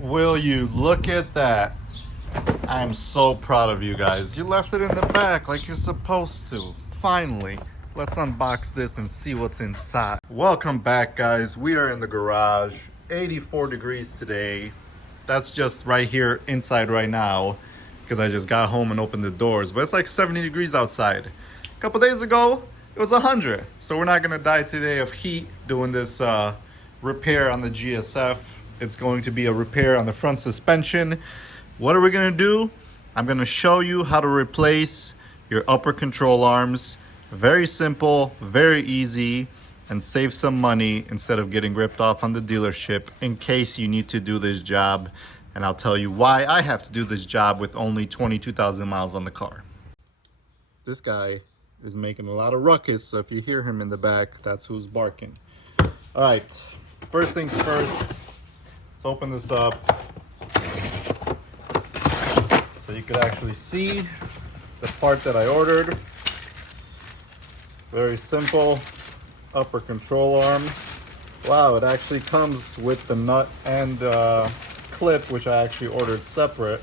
Will you look at that? I'm so proud of you guys. You left it in the back like you're supposed to. Finally, let's unbox this and see what's inside. Welcome back, guys. We are in the garage. 84 degrees today. That's just right here inside right now because I just got home and opened the doors. But it's like 70 degrees outside. A couple days ago, it was 100. So we're not going to die today of heat doing this repair on the GSF. It's going to be a repair on the front suspension. What are we going to do? I'm going to show you how to replace your upper control arms. Very simple, very easy, and save some money instead of getting ripped off on the dealership in case you need to do this job. And I'll tell you why I have to do this job with only 22,000 miles on the car. This guy is making a lot of ruckus, so if you hear him in the back, that's who's barking. All right, first things first, let's open this up so you could actually see the part that I ordered. Very simple, upper control arm. Wow, it actually comes with the nut and clip, which I actually ordered separate.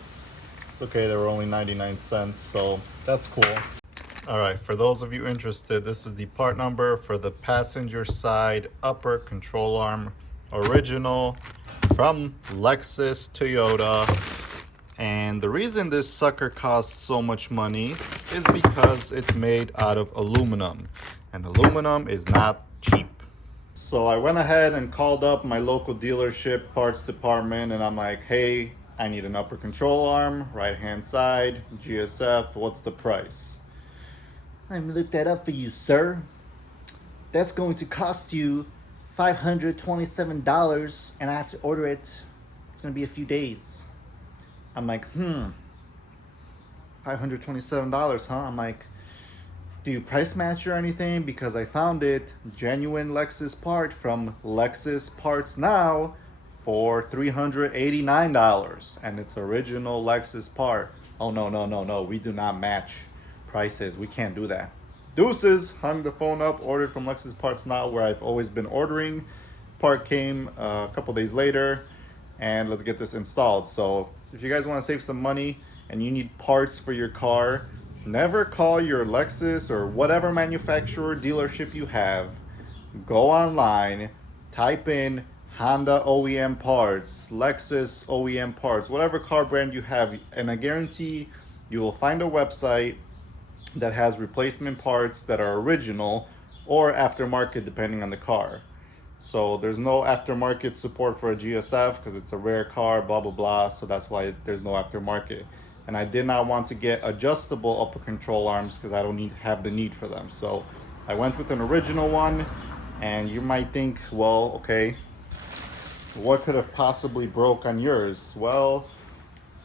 It's okay, they were only 99 cents, so that's cool. All right, for those of you interested, this is the part number for the passenger side upper control arm, original from Lexus Toyota. And the reason this sucker costs so much money is because it's made out of aluminum, and aluminum is not cheap. So I went ahead and called up my local dealership parts department, and I'm like, hey, I need an upper control arm, right hand side, GSF, what's the price? Let me look that up for you, sir. That's going to cost you $527, and I have to order it. It's going to be a few days. I'm like, $527, huh? I'm like, do you price match or anything? Because I found it, genuine Lexus part from Lexus Parts Now for $389. And it's original Lexus part. Oh, no. We do not match prices. We can't do that. Deuces, hung the phone up, ordered from Lexus Parts Now where I've always been ordering. Part came a couple days later, and let's get this installed. So if you guys want to save some money and you need parts for your car, never call your Lexus or whatever manufacturer dealership you have. Go online, type in Honda OEM parts, Lexus OEM parts, whatever car brand you have, and I guarantee you will find a website that has replacement parts that are original or aftermarket depending on the car. So there's no aftermarket support for a GSF because it's a rare car, blah, blah, blah. So that's why there's no aftermarket. And I did not want to get adjustable upper control arms because I don't have the need for them. So I went with an original one, and you might think, well, okay, what could have possibly broke on yours? Well,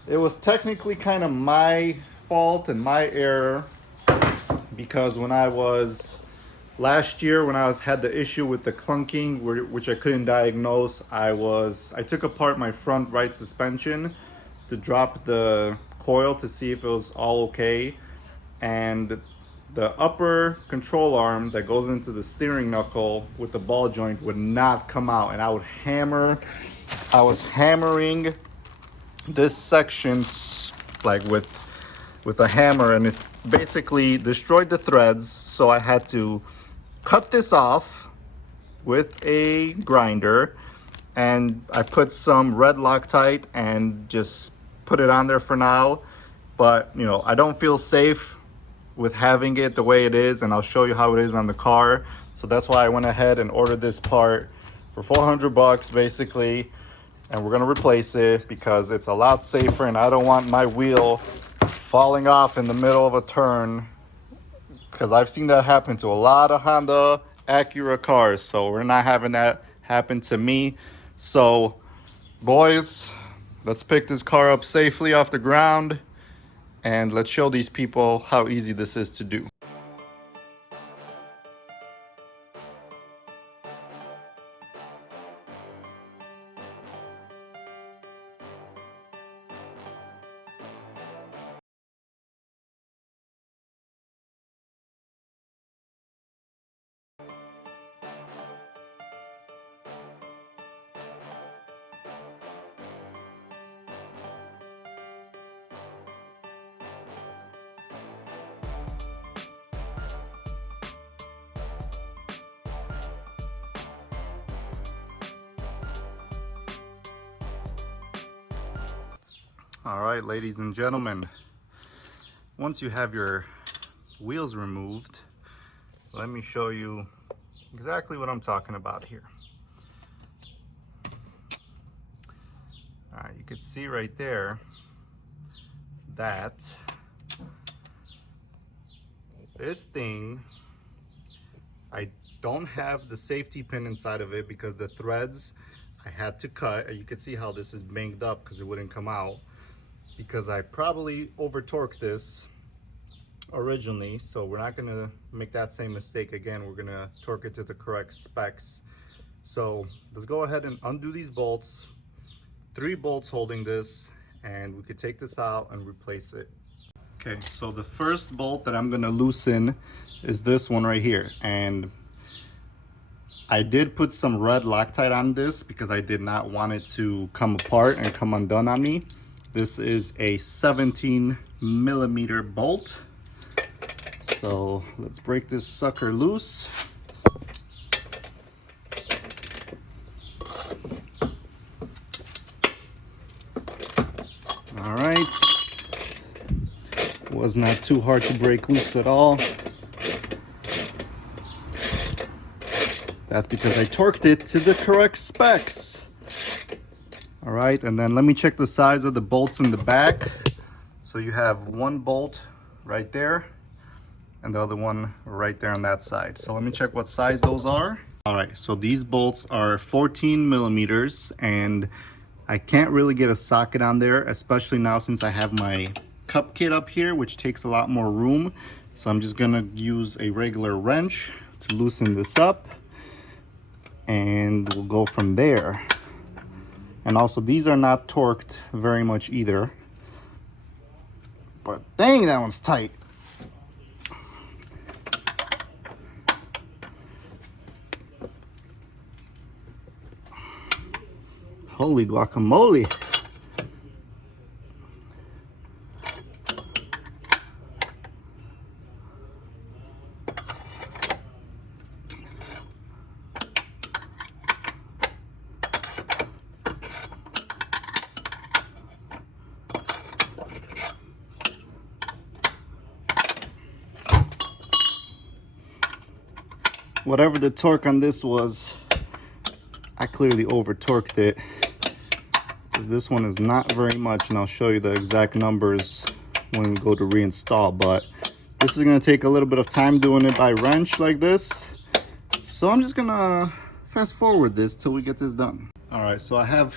it was technically kind of my fault and my error because when I was last year, when I had the issue with the clunking, which I couldn't diagnose, I took apart my front right suspension to drop the coil to see if it was all okay, and the upper control arm that goes into the steering knuckle with the ball joint would not come out, and I was hammering this section like with a hammer, and it basically destroyed the threads. So I had to cut this off with a grinder, and I put some red Loctite and just put it on there for now. But I don't feel safe with having it the way it is, and I'll show you how it is on the car. So that's why I went ahead and ordered this part for $400 basically, and we're gonna replace it because it's a lot safer, and I don't want my wheel falling off in the middle of a turn, because I've seen that happen to a lot of Honda Acura cars. So we're not having that happen to me. So boys, let's pick this car up safely off the ground, and let's show these people how easy this is to do. All right, ladies and gentlemen, once you have your wheels removed, let me show you exactly what I'm talking about here. All right, you can see right there that this thing, I don't have the safety pin inside of it because the threads I had to cut. You can see how this is banged up because it wouldn't come out, because I probably over torqued this originally. So we're not gonna make that same mistake again. We're gonna torque it to the correct specs. So let's go ahead and undo these bolts. 3 bolts holding this, and we could take this out and replace it. Okay, so the first bolt that I'm gonna loosen is this one right here, and I did put some red Loctite on this because I did not want it to come apart and come undone on me. This is a 17mm bolt. So let's break this sucker loose. All right, was not too hard to break loose at all. That's because I torqued it to the correct specs. All right, and then let me check the size of the bolts in the back. So you have 1 bolt right there and the other one right there on that side. So let me check what size those are. All right, so these bolts are 14mm, and I can't really get a socket on there, especially now since I have my cup kit up here, which takes a lot more room. So I'm just gonna use a regular wrench to loosen this up, and we'll go from there. And also, these are not torqued very much either, but dang, that one's tight. Holy guacamole. Whatever the torque on this was, I clearly over torqued it, because this one is not very much, and I'll show you the exact numbers when we go to reinstall. But this is going to take a little bit of time doing it by wrench like this, so I'm just gonna fast forward this till we get this done. All right, so I have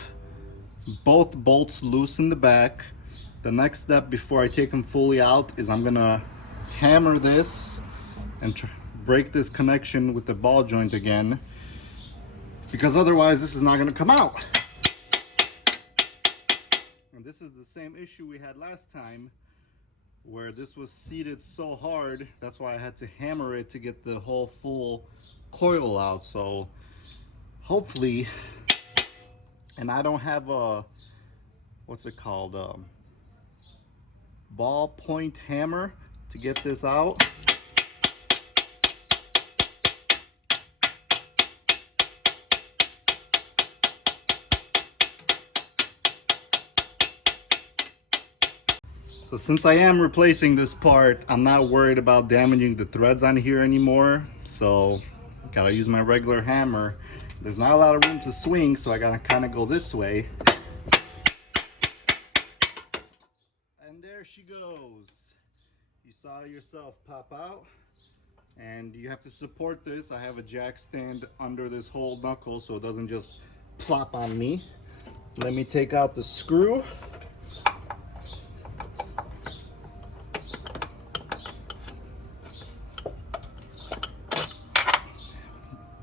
both bolts loose in the back. The next step before I take them fully out is I'm gonna hammer this and break this connection with the ball joint again, because otherwise this is not going to come out. And this is the same issue we had last time, where this was seated so hard. That's why I had to hammer it to get the whole full coil out. So hopefully, and I don't have a, what's it called, ball point hammer to get this out. So since I am replacing this part, I'm not worried about damaging the threads on here anymore. So gotta use my regular hammer. There's not a lot of room to swing, so I gotta kind of go this way. And there she goes. You saw yourself pop out. And you have to support this. I have a jack stand under this whole knuckle so it doesn't just plop on me. Let me take out the screw.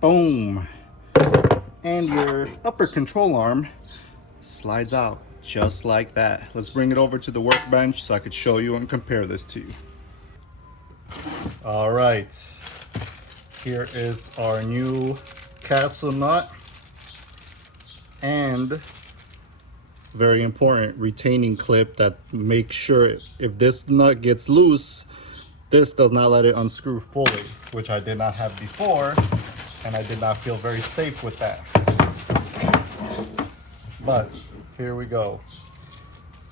Boom. And your upper control arm slides out just like that. Let's bring it over to the workbench so I could show you and compare this to you. All right, here is our new castle nut, and very important, retaining clip that makes sure if this nut gets loose, this does not let it unscrew fully, which I did not have before, and I did not feel very safe with that. But here we go.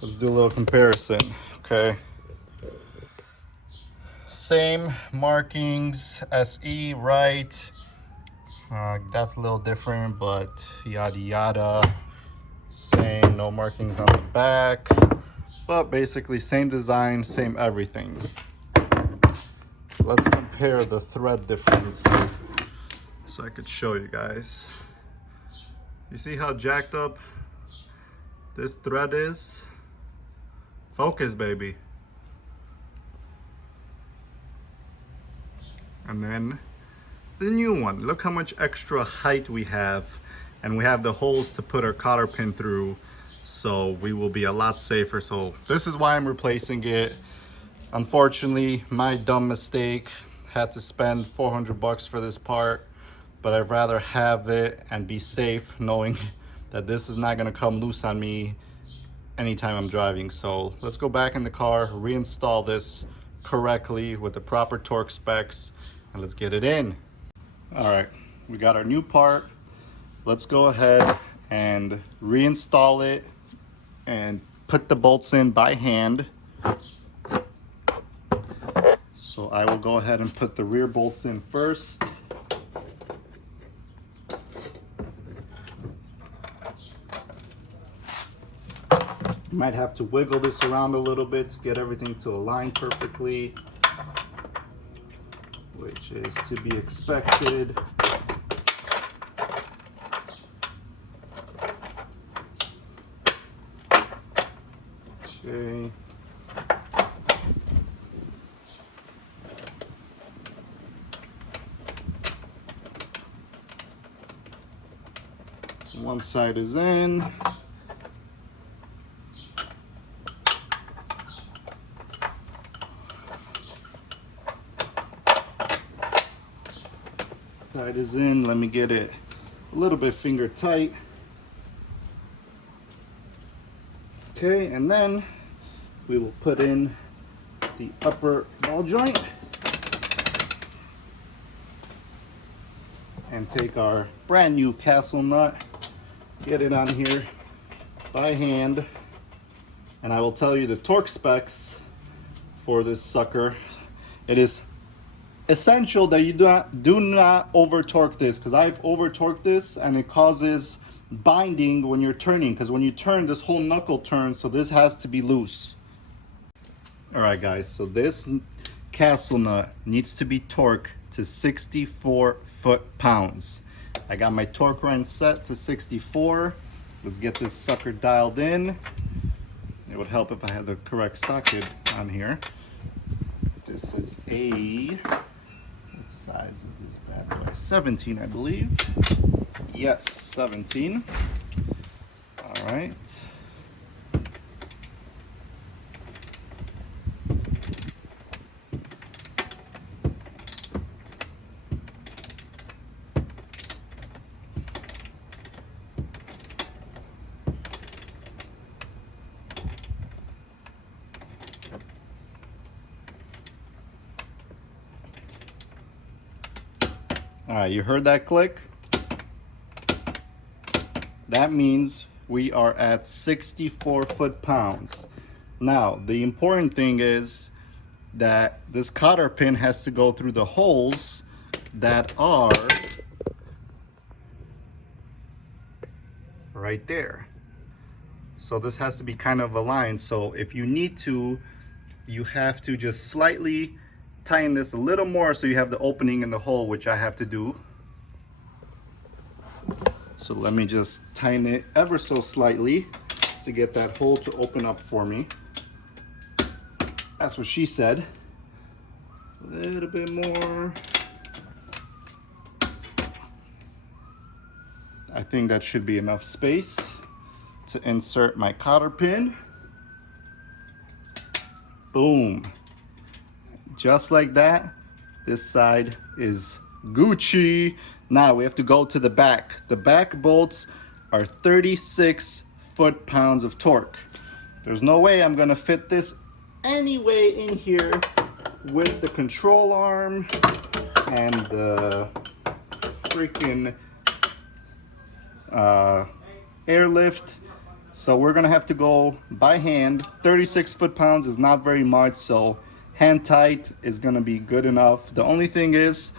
Let's do a little comparison, okay? Same markings, SE, right? That's a little different, but yada yada. Same, no markings on the back, but basically same design, same everything. Let's compare the thread difference so I could show you guys. You see how jacked up this thread is? Focus, baby. And then the new one. Look how much extra height we have, and we have the holes to put our cotter pin through, so we will be a lot safer. So this is why I'm replacing it. Unfortunately, my dumb mistake, had to spend 400 bucks for this part, but I'd rather have it and be safe knowing that this is not gonna come loose on me anytime I'm driving. So let's go back in the car, reinstall this correctly with the proper torque specs, and let's get it in. All right, we got our new part. Let's go ahead and reinstall it and put the bolts in by hand. So I will go ahead and put the rear bolts in first. You might have to wiggle this around a little bit to get everything to align perfectly, which is to be expected. Okay. One side is in. Side is in. Let me get it a little bit finger tight. Okay, and then we will put in the upper ball joint and take our brand new castle nut, get it on here by hand, and I will tell you the torque specs for this sucker. It is essential that you do not over torque this, because I've over torqued this and it causes binding when you're turning, because when you turn, this whole knuckle turns, so this has to be loose. All right guys, so this castle nut needs to be torqued to 64 foot-pounds. I got my torque wrench set to 64. Let's get this sucker dialed in. It would help if I had the correct socket on here. This is a, what size is this bad boy? 17, I believe. Yes, 17. All right. All right, you heard that click? That means we are at 64 foot-pounds. Now, the important thing is that this cotter pin has to go through the holes that are right there. So this has to be kind of aligned. So if you need to, you have to just slightly tighten this a little more so you have the opening in the hole, which I have to do. So let me just tighten it ever so slightly to get that hole to open up for me. That's what she said. A little bit more. I think that should be enough space to insert my cotter pin. Boom. Just like that, this side is Gucci. Now we have to go to the back. The back bolts are 36 foot-pounds of torque. There's no way I'm gonna fit this anyway in here with the control arm and the freaking airlift. So we're gonna have to go by hand. 36 foot-pounds is not very much, so hand tight is gonna be good enough. The only thing is,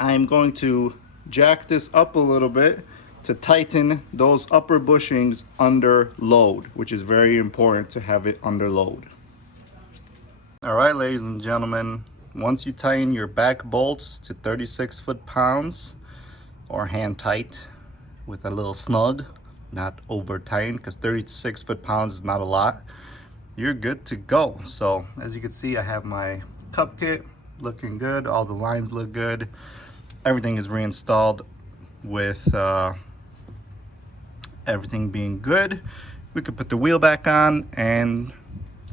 I'm going to jack this up a little bit to tighten those upper bushings under load, which is very important to have it under load. All right, ladies and gentlemen, once you tighten your back bolts to 36 foot-pounds or hand tight with a little snug, not over tight, because 36 foot-pounds is not a lot, you're good to go. So as you can see, I have my cup kit looking good. All the lines look good. Everything is reinstalled with everything being good. We could put the wheel back on and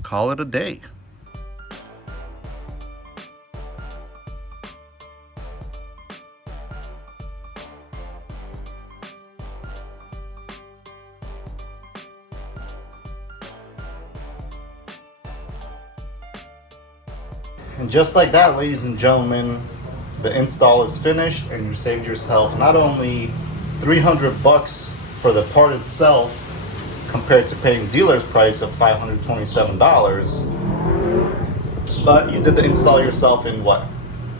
call it a day. And just like that, ladies and gentlemen, the install is finished and you saved yourself not only 300 bucks for the part itself compared to paying dealer's price of $527, but you did the install yourself in what,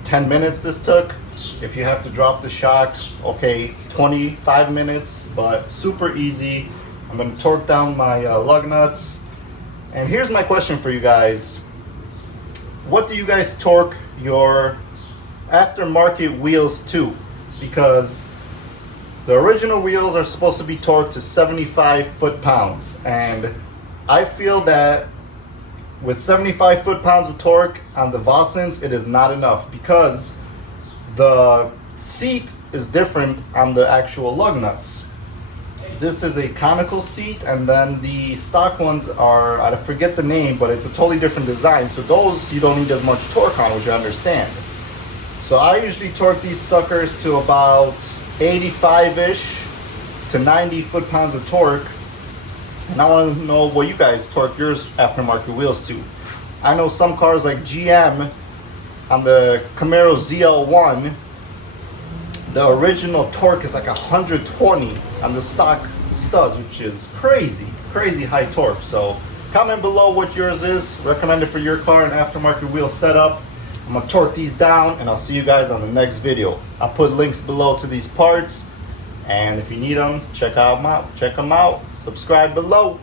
10 minutes this took? If you have to drop the shock, okay, 25 minutes, but super easy. I'm gonna torque down my lug nuts. And here's my question for you guys. What do you guys torque your aftermarket wheels to? Because the original wheels are supposed to be torqued to 75 foot-pounds, and I feel that with 75 foot-pounds of torque on the Vossens, it is not enough because the seat is different on the actual lug nuts. This is a conical seat, and then the stock ones are, I forget the name, but it's a totally different design. So those you don't need as much torque on, which I understand. So I usually torque these suckers to about 85-ish to 90 foot-pounds of torque. And I want to know what you guys torque your aftermarket wheels to. I know some cars like GM on the Camaro ZL1, the original torque is like 120 on the stock studs, which is crazy high torque. So comment below what yours is, recommended for your car and aftermarket wheel setup. I'm gonna torque these down and I'll see you guys on the next video. I'll put links below to these parts, and if you need them, check them out. Subscribe below.